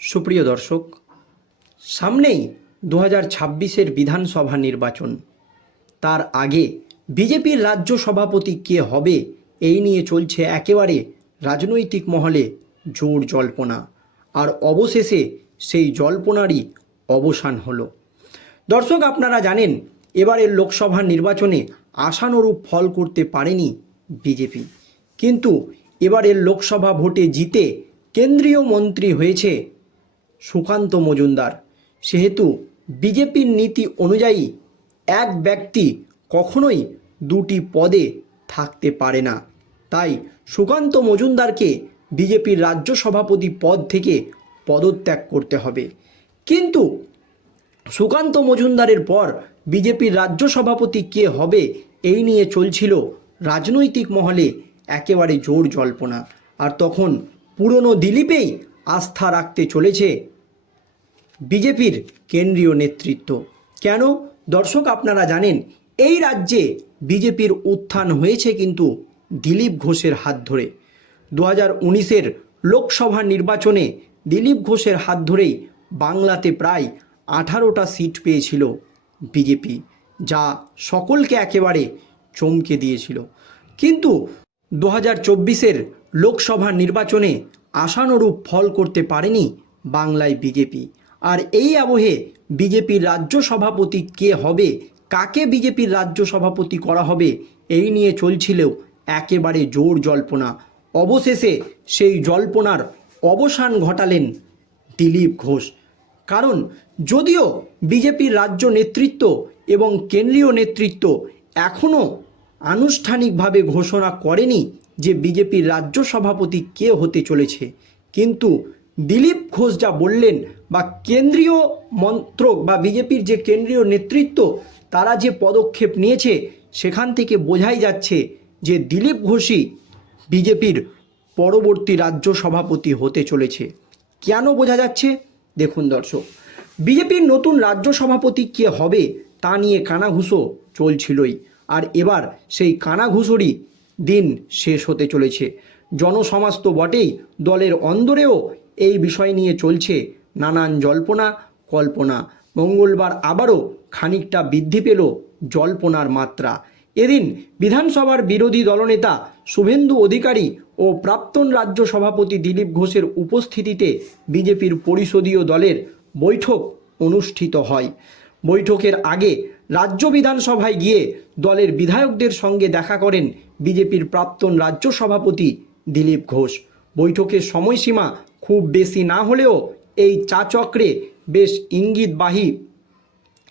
সুপ্রিয় দর্শক, সামনেই দু হাজার ছাব্বিশের বিধানসভা নির্বাচন। তার আগে বিজেপির রাজ্য সভাপতি কে হবে এই নিয়ে চলছে একেবারে রাজনৈতিক মহলে জোর জল্পনা। আর অবশেষে সেই জল্পনারই অবসান হলো। দর্শক, আপনারা জানেন, এবারের লোকসভা নির্বাচনে আশানুরূপ ফল করতে পারেনি বিজেপি। কিন্তু এবারের লোকসভা ভোটে জিতে কেন্দ্রীয় মন্ত্রী হয়েছে সুকান্ত মজুমদার। সেহেতু বিজেপির নীতি অনুযায়ী এক ব্যক্তি কখনোই দুটি পদে থাকতে পারে না। তাই সুকান্ত মজুমদারকে বিজেপির রাজ্য সভাপতি পদ থেকে পদত্যাগ করতে হবে। কিন্তু সুকান্ত মজুমদারের পর বিজেপির রাজ্য সভাপতি কে হবে এই নিয়ে চলছিল রাজনৈতিক মহলে একেবারে জোর জল্পনা। আর তখন পুরনো দিলীপেই আস্থা রাখতে চলেছে বিজেপির কেন্দ্রীয় নেতৃত্ব। কেন? দর্শক, আপনারা জানেন, এই রাজ্যে বিজেপির উত্থান হয়েছে কিন্তু দিলীপ ঘোষের হাত ধরে। দু হাজার উনিশের লোকসভা নির্বাচনে দিলীপ ঘোষের হাত ধরেই বাংলাতে প্রায় আঠারোটা সিট পেয়েছিল বিজেপি, যা সকলকে একেবারে চমকে দিয়েছিল। কিন্তু দু হাজার চব্বিশের লোকসভা নির্বাচনে আশানুরূপ ফল করতে পারেনি বাংলায় বিজেপি। আর এই আবহে বিজেপির রাজ্য সভাপতি কে হবে? কাকে বিজেপির রাজ্য সভাপতি করা হবে? এই নিয়ে চলছিল একেবারে জোর জল্পনা। অবশেষে সেই জল্পনার অবসান ঘটালেন দিলীপ ঘোষ। কারণ যদিও বিজেপির রাজ্য নেতৃত্ব এবং কেন্দ্রীয় নেতৃত্ব এখনও আনুষ্ঠানিকভাবে ঘোষণা করেনি যে বিজেপির রাজ্য সভাপতি কে হতে চলেছে, কিন্তু দিলীপ ঘোষ যা বললেন বা কেন্দ্রীয় মন্ত্রক বা বিজেপির যে কেন্দ্রীয় নেতৃত্ব, তারা যে পদক্ষেপ নিয়েছে, সেখান থেকে বোঝাই যাচ্ছে যে দিলীপ ঘোষই বিজেপির পরবর্তী রাজ্য সভাপতি হতে চলেছে। কেন বোঝা যাচ্ছে? দেখুন দর্শক, বিজেপির নতুন রাজ্য সভাপতি কে হবে, তা নিয়ে কানাঘুষো চলছিলই। আর এবার সেই কানাঘুষোরই দিন শেষ হতে চলেছে। জনসমাজ তো বটেই, দলের অন্দরেও এই বিষয় নিয়ে চলছে নানান জল্পনা, কল্পনা। মঙ্গলবার আবারও খানিকটা বৃদ্ধি পেল জল্পনার মাত্রা। এদিন বিধানসভার বিরোধী দলনেতা শুভেন্দু অধিকারী ও প্রাক্তন রাজ্য সভাপতি দিলীপ ঘোষের উপস্থিতিতে বিজেপির পরিষদীয় দলের বৈঠক অনুষ্ঠিত হয়। বৈঠকের আগে রাজ্য বিধানসভায় গিয়ে দলের বিধায়কদের সঙ্গে দেখা করেন বিজেপির প্রাক্তন রাজ্য সভাপতি দিলীপ ঘোষ। বৈঠকের সময়সীমা খুব বেশি না হলেও এই চা চক্রে বেশ ইঙ্গিতবাহী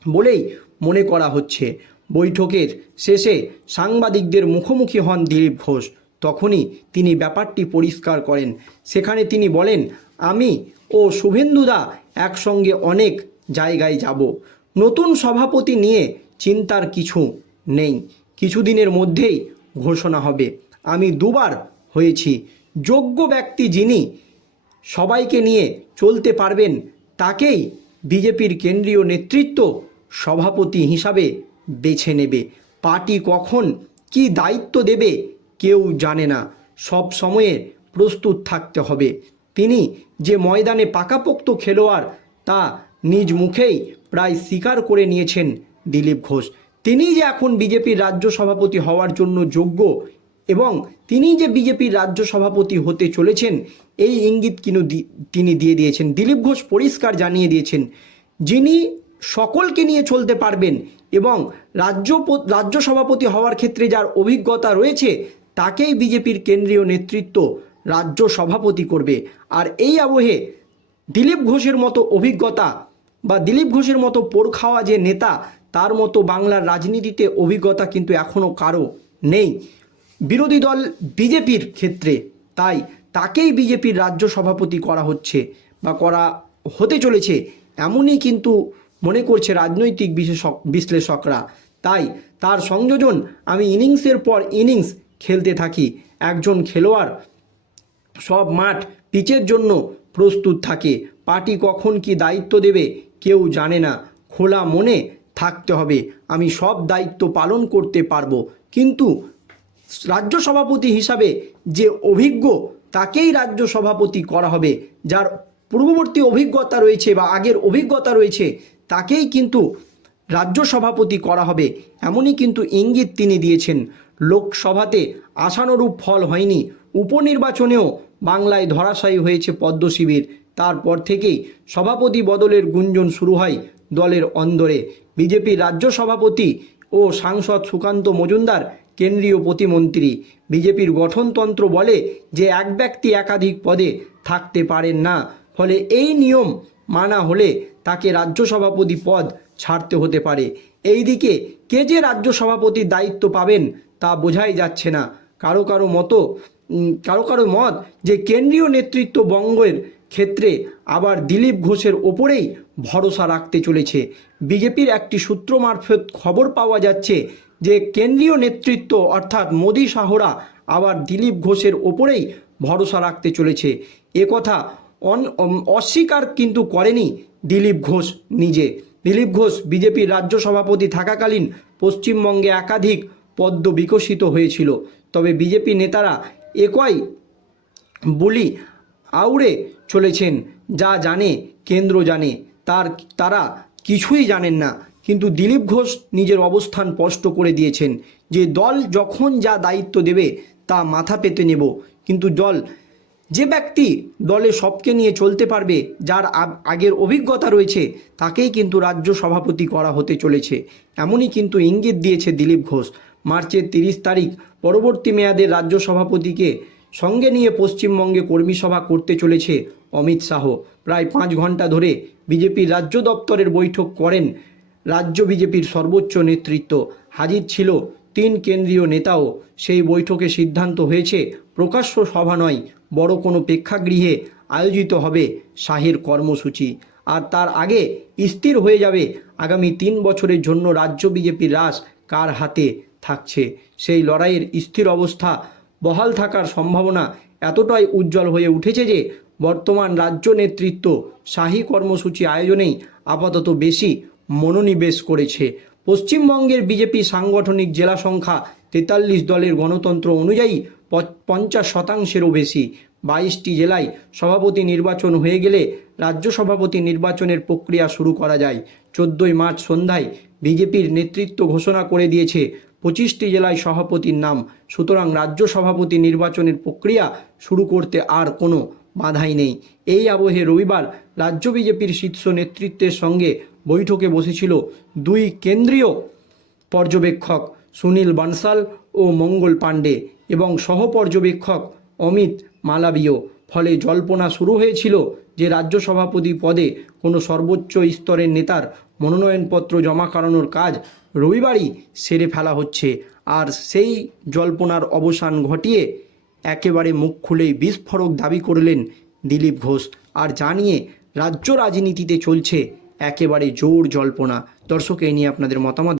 বলেই মনে করা হচ্ছে। বৈঠকের শেষে সাংবাদিকদের মুখোমুখি হন দিলীপ ঘোষ। তখনই তিনি ব্যাপারটি পরিষ্কার করেন। সেখানে তিনি বলেন, আমি ও শুভেন্দুদা একসঙ্গে অনেক জায়গায় যাব। নতুন সভাপতি নিয়ে চিন্তার কিছু নেই। কিছুদিনের মধ্যেই ঘোষণা হবে। আমি দুবার হয়েছি। যোগ্য ব্যক্তি যিনি সবাইকে নিয়ে চলতে পারবেন তাকেই বিজেপির কেন্দ্রীয় নেতৃত্ব সভাপতি হিসাবে বেছে নেবে। পার্টি কখন কি দায়িত্ব দেবে কেউ জানে না। সব সময়ে প্রস্তুত থাকতে হবে। তিনি যে ময়দানে পাকাপোক্ত খেলোয়াড়, তা নিজ মুখেই প্রায় স্বীকার করে নিয়েছেন দিলীপ ঘোষ। তিনি যে এখন বিজেপির রাজ্য সভাপতি হওয়ার জন্য যোগ্য এবং তিনি যে বিজেপির রাজ্য সভাপতি হতে চলেছেন, এই ইঙ্গিত কিনু দি- তিনি দিয়ে দিয়েছেন। দিলীপ ঘোষ পরিষ্কার জানিয়ে দিয়েছেন, যিনি সকলকে নিয়ে চলতে পারবেন এবং রাজ্য রাজ্য সভাপতি হওয়ার ক্ষেত্রে যার অভিজ্ঞতা রয়েছে, তাকেই বিজেপির কেন্দ্রীয় নেতৃত্ব রাজ্য সভাপতি করবে। আর এই আবহে দিলীপ ঘোষের মতো অভিজ্ঞতা বা দিলীপ ঘোষের মতো পোর খাওয়া যে নেতা, তার মতো বাংলার রাজনীতিতে অভিজ্ঞতা কিন্তু এখনও কারও নেই। বিরোধী দল বিজেপির ক্ষেত্রে, তাই তাকেই বিজেপির রাজ্য সভাপতি করা হচ্ছে বা করা হতে চলেছে এমনই কিন্তু মনে করছে রাজনৈতিক বিশেষক বিশ্লেষকরা। তাই তার সংযোজন আমি ইনিংসের পর ইনিংস খেলতে থাকি। একজন খেলোয়াড় সব মাঠ পিচের জন্য প্রস্তুত থাকে। পার্টি কখন কি দায়িত্ব দেবে কেউ জানে না। খোলা মনে থাকতে হবে। আমি সব দায়িত্ব পালন করতে পারব। কিন্তু রাজ্য সভাপতি হিসাবে যে অভিজ্ঞ, তাকেই রাজ্য সভাপতি করা হবে। যার পূর্ববর্তী অভিজ্ঞতা রয়েছে বা আগের অভিজ্ঞতা রয়েছে, তাকেই কিন্তু রাজ্য সভাপতি করা হবে। এমনই কিন্তু ইঙ্গিত তিনি দিয়েছেন। লোকসভাতে আশানুরূপ ফল হয়নি। উপনির্বাচনেও বাংলায় ধরাশায়ী হয়েছে পদ্ম শিবির। তারপর থেকেই সভাপতি বদলের গুঞ্জন শুরু হয় দলের অন্দরে। বিজেপির রাজ্য সভাপতি ও সাংসদ সুকান্ত মজুমদার কেন্দ্রীয় প্রতিমন্ত্রী। বিজেপির গঠনতন্ত্র বলে যে এক ব্যক্তি একাধিক পদে থাকতে পারেন না। ফলে এই নিয়ম মানা হলে তাকে রাজ্য সভাপতি পদ ছাড়তে হতে পারে। এইদিকে কে যে রাজ্য সভাপতির দায়িত্ব পাবেন তা বোঝাই যাচ্ছে না। কারও কারও মতো কারও কারও মত যে কেন্দ্রীয় নেতৃত্ব বঙ্গের ক্ষেত্রে আবার দিলীপ ঘোষের ওপরেই ভরসা রাখতে চলেছে। বিজেপির একটি সূত্র মারফত খবর পাওয়া যাচ্ছে যে কেন্দ্রীয় নেতৃত্ব অর্থাৎ মোদী শাহরা আবার দিলীপ ঘোষের ওপরেই ভরসা রাখতে চলেছে। এ কথা অন অস্বীকার কিন্তু করেনি দিলীপ ঘোষ নিজে। দিলীপ ঘোষ বিজেপির রাজ্য সভাপতি থাকাকালীন পশ্চিমবঙ্গে একাধিক পদ্ম বিকশিত হয়েছিল। তবে বিজেপি নেতারা একই বলি আউড়ে চলেছেন। যা জানে, কেন্দ্র জানে। তার তারা কিছুই জানেন না। কিন্তু দিলীপ ঘোষ নিজের অবস্থান স্পষ্ট করে দিয়েছেন যে দল যখন যা দায়িত্ব দেবে তা মাথা পেতে নেব। কিন্তু দল যে ব্যক্তি দলে সবকে নিয়ে চলতে পারবে, যার আগ- আগের অভিজ্ঞতা রয়েছে, তাকেই কিন্তু রাজ্য সভাপতি করা হতে চলেছে। এমনই কিন্তু ইঙ্গিত দিয়েছে দিলীপ ঘোষ। মার্চের তিরিশ তারিখ পরবর্তী মেয়াদের রাজ্য সভাপতিকে সঙ্গে নিয়ে পশ্চিমবঙ্গে কর্মী সভা করতে চলেছে অমিত শাহ। প্রায় পাঁচ ঘণ্টা ধরে বিজেপির রাজ্য দপ্তরের বৈঠক করেন রাজ্য বিজেপির সর্বোচ্চ নেতৃত্ব হাজির ছিল তিন কেন্দ্রীয় নেতাও। সেই বৈঠকে সিদ্ধান্ত হয়েছে, প্রকাশ্য সভা নয়, বড় কোনো প্রেক্ষাগৃহে আয়োজিত হবে শাহের কর্মসূচি। আর তার আগে স্থির হয়ে যাবে আগামী তিন বছরের জন্য রাজ্য বিজেপির রাস কার হাতে থাকছে। সেই লড়াইয়ের স্থির অবস্থা বহাল থাকার সম্ভাবনা এতটাই উজ্জ্বল হয়ে উঠেছে যে বর্তমান রাজ্য নেতৃত্ব শাহী কর্মসূচি আয়োজনেই আপাতত বেশি মনোনিবেশ করেছে। পশ্চিমবঙ্গের বিজেপি সাংগঠনিক জেলা সংখ্যা তেতাল্লিশ দলের গণতন্ত্র অনুযায়ী পঞ্চাশ শতাংশেরও বেশি। বাইশটি জেলায় সভাপতি নির্বাচন হয়ে গেলে রাজ্য সভাপতি নির্বাচনের প্রক্রিয়া শুরু করা যায়। চোদ্দই মার্চ সন্ধ্যায় বিজেপির নেতৃত্ব ঘোষণা করে দিয়েছে পঁচিশটি জেলায় সভাপতির নাম। সুতরাং রাজ্য সভাপতি নির্বাচনের প্রক্রিয়া শুরু করতে আর কোনো বাধাই নেই। এই আবহে রবিবার রাজ্য বিজেপির শীর্ষ নেতৃত্বের সঙ্গে বৈঠকে বসেছিল দুই কেন্দ্রীয় পর্যবেক্ষক সুনীল বানসাল ও মঙ্গল পাণ্ডে এবং সহ পর্যবেক্ষক অমিত মালাবীয় ফলে জল্পনা শুরু হয়েছিল যে রাজ্য সভাপতি পদে কোনো সর্বোচ্চ স্তরের নেতার মনোনয়নপত্র জমা করানোর কাজ রবিবারই সেরে ফেলা হচ্ছে। আর সেই জল্পনার অবসান ঘটিয়ে একেবারে মুখ খুলেই বিস্ফোরক দাবি করলেন দিলীপ ঘোষ। আর জানিয়ে রাজ্য রাজনীতিতে চলছে একেবারে জোর জল্পনা। দর্শক এই নিয়ে আপনাদের মতামত